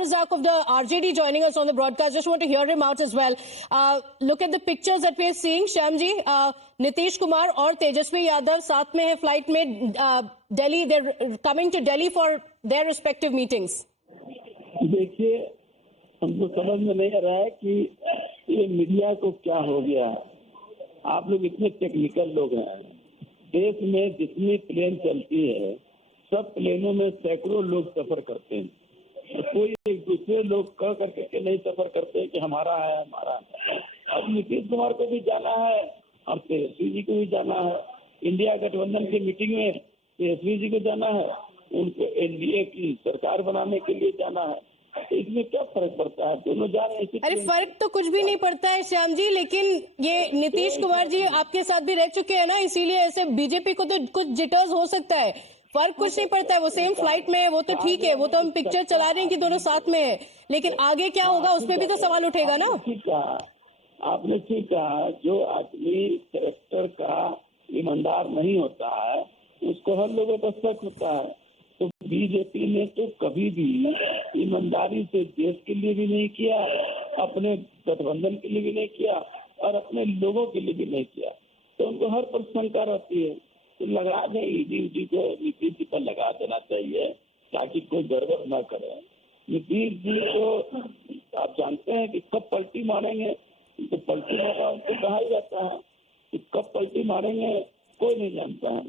Razak of the RJD joining us on the broadcast. Just want to hear him out as well. Look at the pictures that we are seeing, Shyamji. Nitish Kumar और तेजस्वी यादव साथ में है flight में Delhi. They're coming to Delhi for their respective meetings. देखिए, हमको समझ में नहीं आ रहा है कि ये मीडिया को क्या हो गया. आप लोग इतने टेक्निकल लोग हैं. देश में जितनी प्लेन चलती है, सब प्लेनों में सैकड़ों लोग सफर करते हैं. कोई एक दूसरे लोग कह करके नहीं सफर करते कि हमारा है. अब नीतीश कुमार को भी जाना है और तेजस्वी जी को भी जाना है. इंडिया गठबंधन की मीटिंग में तेजस्वी जी को जाना है. उनको एनडीए की सरकार बनाने के लिए जाना है. इसमें क्या फर्क पड़ता है? दोनों जा रहे हैं. अरे फर्क तो कुछ भी नहीं पड़ता है श्याम जी, लेकिन ये नीतीश कुमार जी आपके साथ भी रह चुके हैं ना, इसीलिए ऐसे बीजेपी को तो कुछ जिटर्स हो सकता है. फर्क कुछ नहीं पड़ता है. वो सेम फ्लाइट में है, वो तो ठीक है. वो तो हम पिक्चर चला रहे हैं कि दोनों साथ में है, लेकिन आगे क्या होगा उसमें भी तो सवाल उठेगा ना. ठीक कहा आपने, ठीक कहा. जो आदमी कैरेक्टर का ईमानदार नहीं होता है उसको हर लोगों पर शक होता है. तो बीजेपी ने तो कभी भी ईमानदारी से देश के लिए भी नहीं किया, अपने गठबंधन के लिए भी नहीं किया और अपने लोगों के लिए भी नहीं किया. तो उनको हर पर शंका रहती है. तो लगा दें ईडी को, नीतीश जी पर लगा देना चाहिए ताकि कोई गड़बड़ ना करे. नीतीश जी को आप जानते हैं कि कब पलटी मारेंगे. तो पलटी मारा उनको कहा जाता है कि कब पलटी मारेंगे कोई नहीं जानता है.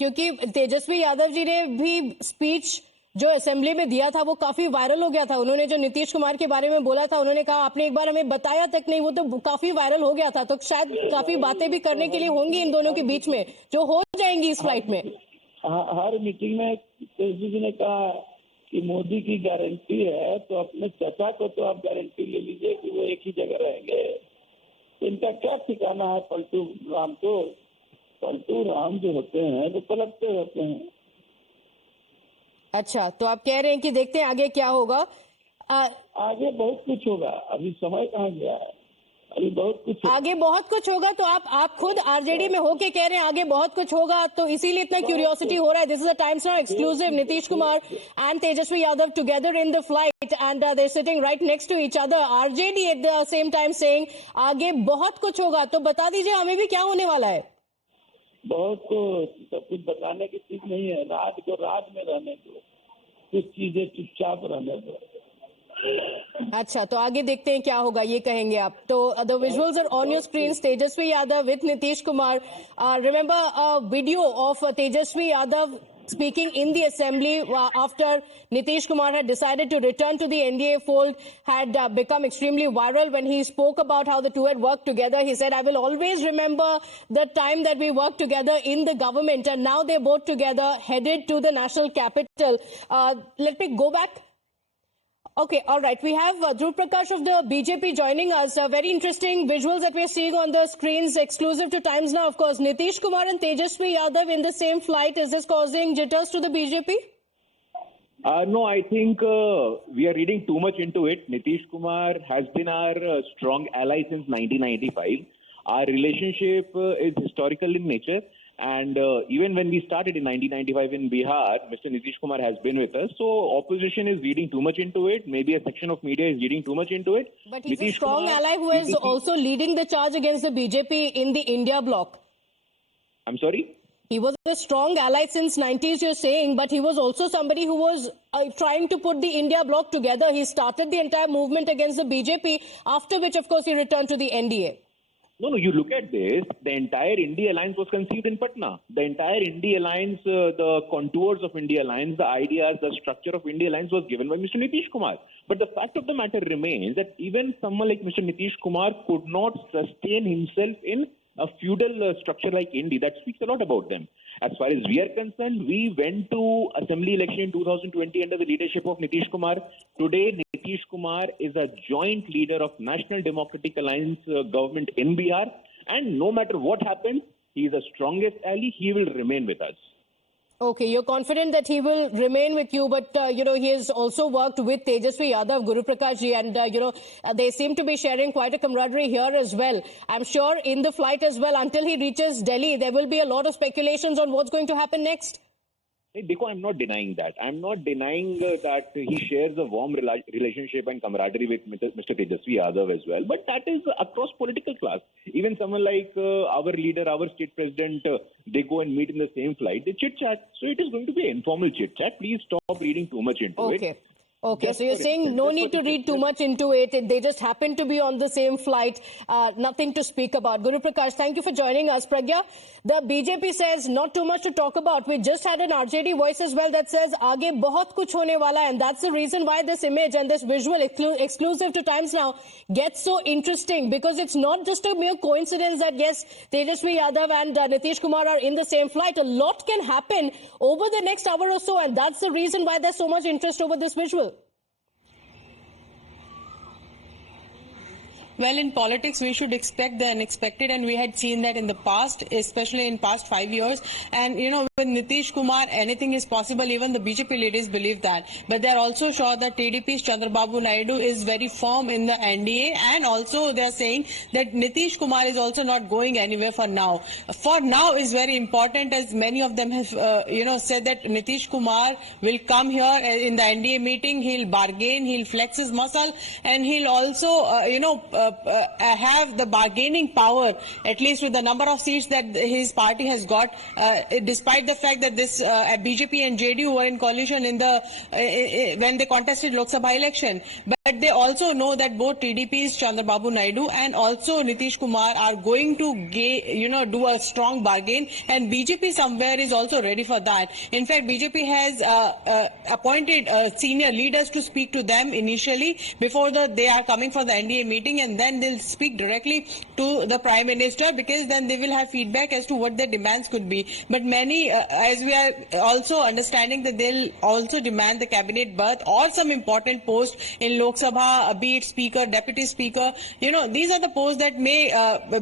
क्योंकि तेजस्वी यादव जी ने भी स्पीच जो असेंबली में दिया था वो काफी वायरल हो गया था. उन्होंने जो नीतीश कुमार के बारे में बोला था, उन्होंने कहा आपने एक बार हमें बताया तक नहीं, वो तो काफी वायरल हो गया था. तो शायद काफी बातें भी करने के लिए होंगी इन दोनों के बीच में जो हो जाएंगी इस फ्लाइट में. हर मीटिंग में तेजस्वी जी ने कहा कि मोदी की गारंटी है, तो अपने चाचा को तो आप गारंटी ले लीजिए कि वो एक ही जगह रहेंगे. इनका क्या ठिकाना है पलटू राम को. पलटू राम जो होते हैं वो पलटते रहते हैं. अच्छा, तो आप कह रहे हैं कि देखते हैं आगे क्या होगा. आगे बहुत कुछ होगा. अभी समय कहाँ गया है. अभी बहुत कुछ आगे बहुत कुछ होगा. तो आप खुद आरजेडी में होके कह रहे हैं आगे बहुत कुछ होगा, तो इसीलिए इतना क्यूरियोसिटी हो रहा है. This is a Times Now exclusive. Nitish Kumar and Tejashwi Yadav together in the flight and they sitting right next to each other. RJD at the same time saying आगे बहुत कुछ होगा. तो बता दीजिए हमें भी क्या होने वाला है. बहुत को सब कुछ बताने की चीज नहीं है. राज को राज में रहने दो, कुछ चीजें चुपचाप रहने दो. अच्छा, तो आगे देखते हैं क्या होगा, ये कहेंगे आप. तो the visuals are on your screen. Tejashwi Yadav with Nitish Kumar. Remember a video of Tejashwi Yadav speaking in the assembly after Nitish Kumar had decided to return to the NDA fold had become extremely viral when he spoke about how the two had worked together. He said, I will always remember the time that we worked together in the government, and now they're both together headed to the national capital. Let me go back. Okay, all right. We have Dhruv Prakash of the BJP joining us. Very interesting visuals that we're seeing on the screens, exclusive to Times Now, of course. Nitish Kumar and Tejaswi Yadav in the same flight. Is this causing jitters to the BJP? No, I think we are reading too much into it. Nitish Kumar has been our strong ally since 1995. Our relationship is historical in nature. And even when we started in 1995 in Bihar, Mr. Nitish Kumar has been with us. So opposition is reading too much into it. Maybe a section of media is reading too much into it. But he's a strong ally who is also leading the charge against the BJP in the India bloc. I'm sorry? He was a strong ally since 90s, you're saying, but he was also somebody who was trying to put the India bloc together. He started the entire movement against the BJP, after which, of course, he returned to the NDA. No, you look at this, the entire India Alliance was conceived in Patna. The entire India Alliance, the contours of India Alliance, the ideas, the structure of India Alliance was given by Mr. Nitish Kumar. But the fact of the matter remains that even someone like Mr. Nitish Kumar could not sustain himself in a feudal structure like India. That speaks a lot about them. As far as we are concerned, we went to assembly election in 2020 under the leadership of Nitish Kumar. Today, Nitish Kumar is a joint leader of National Democratic Alliance government in Bihar. And no matter what happens, he is the strongest ally. He will remain with us. Okay, you're confident that he will remain with you, but, he has also worked with Tejaswi Yadav, Guru Prakash ji, and, they seem to be sharing quite a camaraderie here as well. I'm sure in the flight as well, until he reaches Delhi, there will be a lot of speculations on what's going to happen next. देखो, I'm not denying that. I'm not denying that he shares a warm relationship and camaraderie with Mr. Tejasvi Yadav as well. But that is across political class. Even someone like our leader, our state president, they go and meet in the same flight. They chit chat. So it is going to be an informal chit chat. Please stop reading too much into it. Okay. Okay, Just so you're for saying instance, no just need for to read too much into it. They just happen to be on the same flight. Nothing to speak about. Guru Prakash, thank you for joining us. Pragya, the BJP says not too much to talk about. We just had an RJD voice as well that says आगे बहुत कुछ होने वाला है, and that's the reason why this image and this visual exclusive to Times Now gets so interesting, because it's not just a mere coincidence that yes, Tejasvi Yadav and Nitish Kumar are in the same flight. A lot can happen over the next hour or so, and that's the reason why there's so much interest over this visual. Well, in politics, we should expect the unexpected, and we had seen that in the past, especially in past 5 years. And, you know, with Nitish Kumar, anything is possible. Even the BJP leaders believe that. But they're also sure that TDP's Chandrababu Naidu is very firm in the NDA, and also they're saying that Nitish Kumar is also not going anywhere for now. For now is very important, as many of them have, said that Nitish Kumar will come here in the NDA meeting, he'll bargain, he'll flex his muscle, and he'll also, have the bargaining power, at least with the number of seats that his party has got, despite the fact that this BJP and JDU were in coalition in the when they contested Lok Sabha election. But they also know that both TDP's Chandrababu Naidu and also Nitish Kumar are going to do a strong bargain, and BJP somewhere is also ready for that. In fact, BJP has appointed senior leaders to speak to them initially before they are coming for the NDA meeting, and then they'll speak directly to the Prime Minister, because then they will have feedback as to what their demands could be. But many, as we are also understanding, that they'll also demand the cabinet berth or some important post in Lok Sabha, be it Speaker, Deputy Speaker. These are the posts that may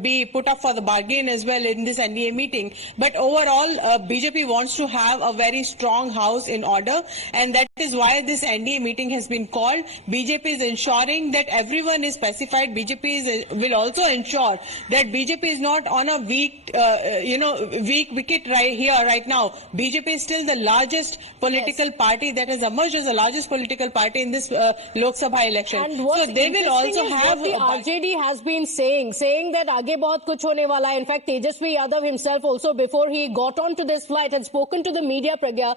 be put up for the bargain as well in this NDA meeting. But overall, BJP wants to have a very strong house in order, and that is why this NDA meeting has been called. BJP is ensuring that everyone is specified. BJP will also ensure that BJP is not on a weak wicket right now. BJP is still the largest political party that has emerged as the largest political party in this Lok Sabha election. And so they will also have what the RJD has been saying that आगे बहुत कुछ होने वाला है. In fact, Tejasvi Yadav himself also, before he got onto this flight, had spoken to the media. Pragya,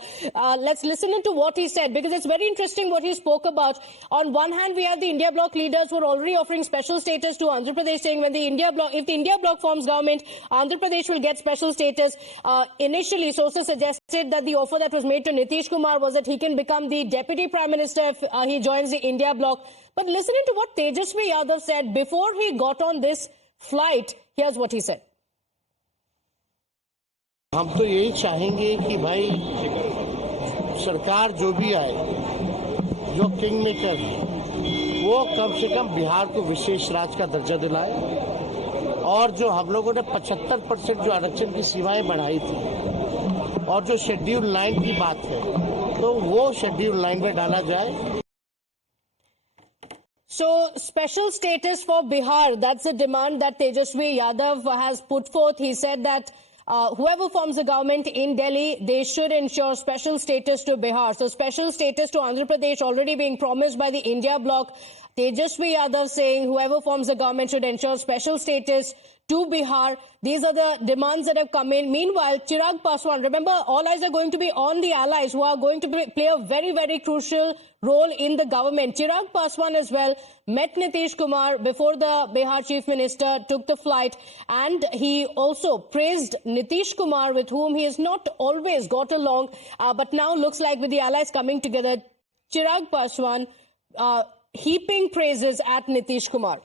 let's listen into what he said, because it's very interesting what he spoke about. On one hand, we have the India Bloc leaders who are already offering special status to Andhra Pradesh, saying if the India Bloc forms government, Andhra Pradesh will get special status. Initially, sources suggested that the offer that was made to Nitish Kumar was that he can become the Deputy Prime Minister if he joins the India Bloc. But listening to what Tejasvi Yadav said before he got on this flight, here's what he said. हम तो यही चाहेंगे कि भाई सरकार जो भी आए, जो किंग मेकर वो कम से कम बिहार को विशेष राज्य का दर्जा दिलाए, और जो हम लोगों ने 75% जो आरक्षण की सीमाएं बढ़ाई थी और जो शेड्यूल 9 की बात है, तो वो शेड्यूल 9 में डाला जाए. So, special status for Bihar, that's a demand that Tejasvi Yadav has put forth. He said that whoever forms the government in Delhi, they should ensure special status to Bihar. So, special status to Andhra Pradesh already being promised by the India Bloc. Tejasvi Yadav saying whoever forms the government should ensure special status to Bihar. These are the demands that have come in. Meanwhile, Chirag Paswan, remember, all eyes are going to be on the allies who are going to play a very, very crucial role in the government. Chirag Paswan as well met Nitish Kumar before the Bihar Chief Minister took the flight, and he also praised Nitish Kumar, with whom he has not always got along, but now looks like with the allies coming together, Chirag Paswan heaping praises at Nitish Kumar.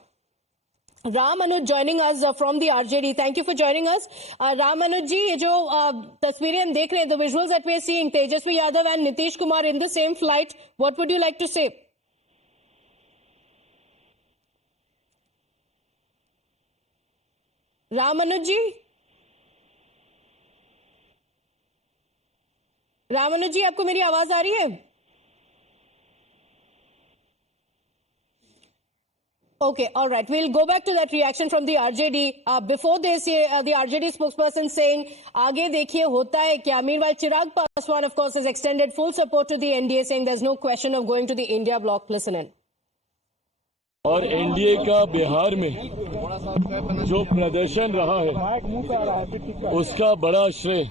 Ram Anuj joining us from the RJD. Thank you for joining us. Ram Anuj ji, ये जो तस्वीरें हम देख रहे हैं, the visuals that we are seeing, Tejasvi Yadav and Nitish Kumar in the same flight, what would you like to say? Ram Anuj ji? Ram Anuj ji, आपको मेरी आवाज आ रही है? Okay, all right. We'll go back to that reaction from the RJD. Before this, the RJD spokesperson saying, "Aage dekhiye hota hai kya?" Meanwhile, Chirag Paswan, of course, has extended full support to the NDA, saying there's no question of going to the India bloc. Listen in. और NDA का बिहार में जो प्रदर्शन रहा है उसका बड़ा श्रेय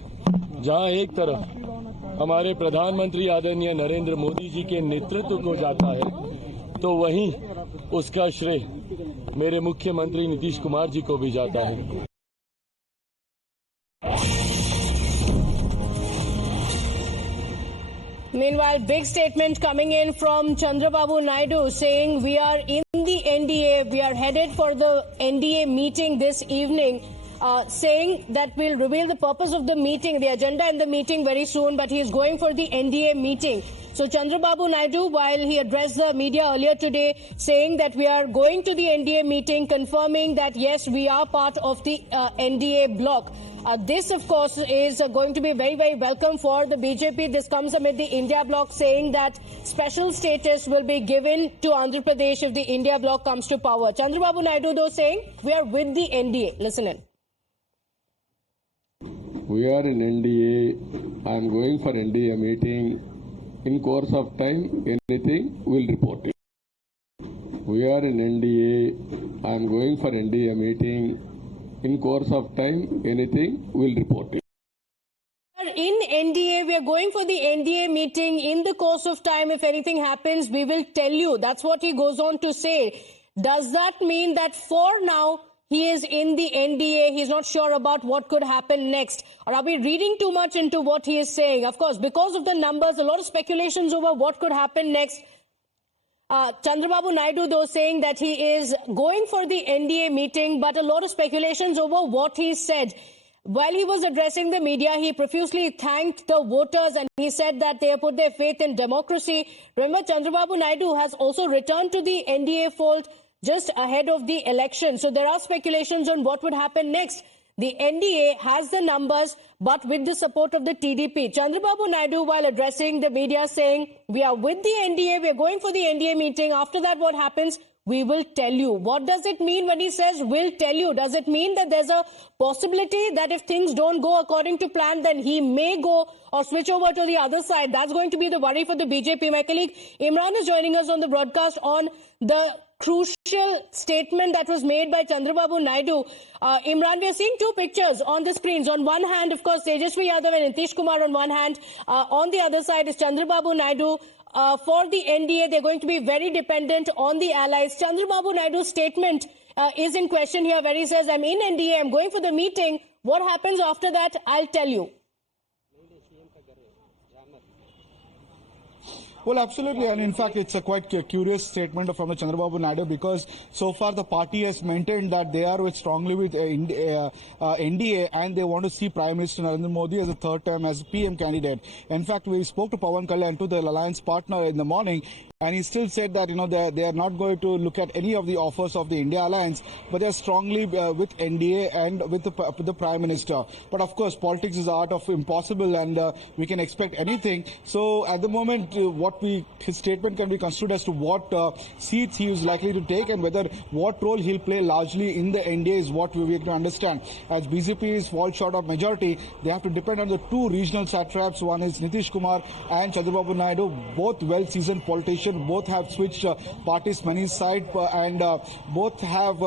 जहां एक तरफ हमारे प्रधानमंत्री आदरणीय नरेंद्र मोदी जी के नेतृत्व को जाता है, तो वहीं उसका श्रेय मेरे मुख्यमंत्री नीतीश कुमार जी को भी जाता है। Meanwhile, big statement coming in from Chandrababu Naidu saying we are in the NDA, we are headed for the NDA meeting this evening, saying that we'll reveal the purpose of the meeting, the agenda in the meeting very soon, but he is going for the NDA meeting. So Chandrababu Naidu, while he addressed the media earlier today, saying that we are going to the NDA meeting, confirming that yes, we are part of the NDA bloc. This, of course, is going to be very, very welcome for the BJP. This comes amid the India bloc saying that special status will be given to Andhra Pradesh if the India bloc comes to power. Chandrababu Naidu, though, saying we are with the NDA. Listen in. We are in NDA. I am going for NDA meeting. In course of time, anything we'll report it. We are in NDA. I am going for NDA meeting. In course of time, anything we'll report it. In NDA, we are going for the NDA meeting. In the course of time, if anything happens, we will tell you. That's what he goes on to say. Does that mean that for now, he is in the NDA, he's not sure about what could happen next? Or are we reading too much into what he is saying? Of course, because of the numbers, a lot of speculations over what could happen next. Chandrababu Naidu, though, saying that he is going for the NDA meeting, but a lot of speculations over what he said. While he was addressing the media, he profusely thanked the voters and he said that they have put their faith in democracy. Remember, Chandrababu Naidu has also returned to the NDA fold just ahead of the election. So there are speculations on what would happen next. The NDA has the numbers, but with the support of the TDP. Chandrababu Naidu, while addressing the media, saying, we are with the NDA, we are going for the NDA meeting. After that, what happens? We will tell you. What does it mean when he says, we'll tell you? Does it mean that there's a possibility that if things don't go according to plan, then he may go or switch over to the other side? That's going to be the worry for the BJP. My colleague Imran is joining us on the broadcast on the crucial statement that was made by Chandrababu Naidu. Imran, we are seeing two pictures on the screens. On one hand, of course, Tejaswi Yadav and Nitish Kumar on one hand. On the other side is Chandrababu Naidu. For the NDA, they're going to be very dependent on the allies. Chandrababu Naidu's statement is in question here, where he says, I'm in NDA, I'm going for the meeting. What happens after that, I'll tell you. Well, absolutely. And in fact, it's a quite curious statement from the Chandrababu Naidu, because so far the party has maintained that they are strongly with NDA and they want to see Prime Minister Narendra Modi as a third term as PM candidate. In fact, we spoke to Pawan Kalyan, to the alliance partner, in the morning, and he still said that, they are not going to look at any of the offers of the India alliance, but they are strongly with NDA and with the Prime Minister. But of course, politics is the art of impossible, and we can expect anything. So at the moment, his statement can be construed as to what seats he is likely to take and what role he'll play largely in the NDA is what we have to understand. As BJP falls short of majority, they have to depend on the two regional satraps. One is Nitish Kumar and Chandrababu Naidu, both well-seasoned politicians. Both have switched parties many sides, and both have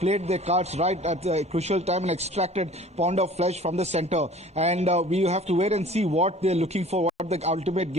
played their cards right at the crucial time and extracted pound of flesh from the center. And we have to wait and see what they're looking for, what the ultimate game